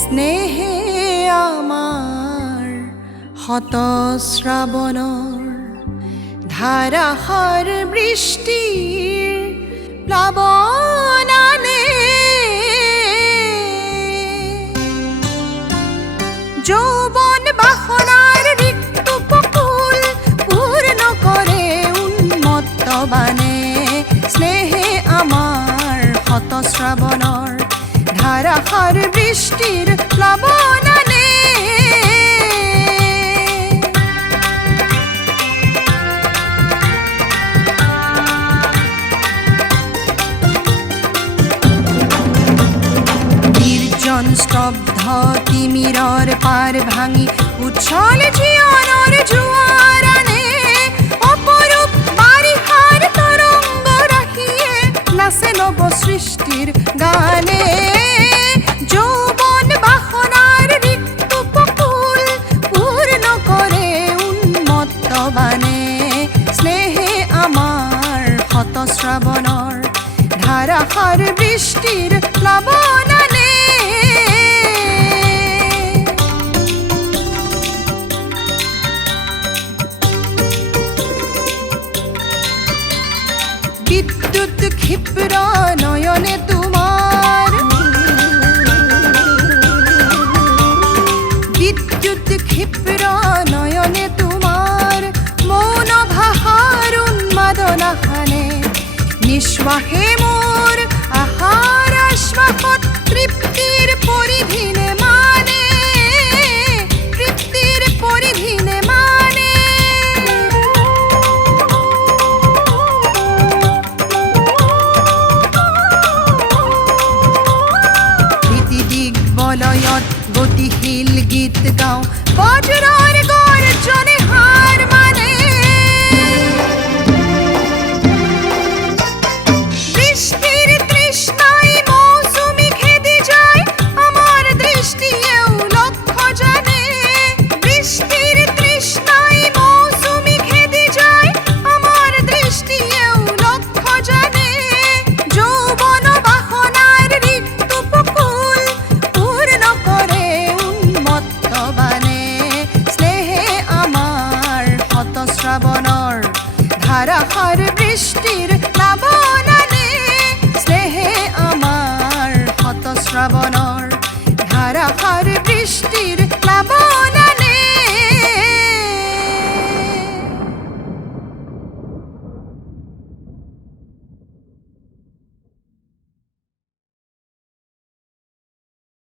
স্নেহে আমার হতশ্রাবণৰ ধাৰাসাৰ বৃষ্টিৰ প্লাৱনানে যৌৱন বাসনাৰ ৰিক্ত উপকূল পূৰ্ণ কৰে উন্মত্ত বানে স্নেহে আমাৰ হতশ্ৰাবণৰ ধাৰাসাৰ বৃষ্টিৰ প্লাৱনানে নিৰ্জন স্তব্ধ তিমিৰৰ পাৰ ভাঙি উচ্ছল জীৱনৰ জোৱাৰ আনে অপৰূপ বাৰিষাৰ তৰংগ ৰাখিয়ে নাচে নৱ সৃষ্টিৰ গানে যৌৱন বাসনাৰ ৰিক্ত উপকূল পূৰ্ণ কৰে উন্মত্ত বানে স্নেহে আমাৰ হতশ্ৰাবণৰ ধাৰাসাৰ বৃষ্টিৰ প্লাৱনানে বিদ্যুৎ ক্ষিপ্ৰ নয়নে তোমাৰ বিদ্যুৎ ক্ষিপ্ৰ নয়নে তোমাৰ মৌন ভাষাৰ উন্মাদনা খানে নিশ্বাসে মোৰ আহাৰ আশ্বাসত তৃপ্তিৰ পৰিধিনে মানে তৃপ্তিৰ পৰিধিনে মানে বলয়ত গতিশীল গীত গাওঁ বজ্ৰৰ গৰ্জনে হাৰ মানে বৃষ্টিৰ তৃষ্ণাই মৌচুমী খেদি যায় আমাৰ দৃষ্টিয়েও লক্ষ্য জানে বৃষ্টিৰ তৃষ্ণাই মৌচুমী খেদি যায় আমাৰ দৃষ্টিয়েও লক্ষ্য জানে যৌৱন বাসনাৰ ৰিক্ত উপকূল পূৰ্ণ কৰে উন্মত্ত বানে স্নেহে আমাৰ হতশ্ৰাবণৰ ধাৰাসাৰ বৃষ্টিৰ প্লাৱনানে স্নেহে আমাৰ হতশ্ৰাবণৰ ধাৰাসাৰ বৃষ্টিৰ প্লাৱনানে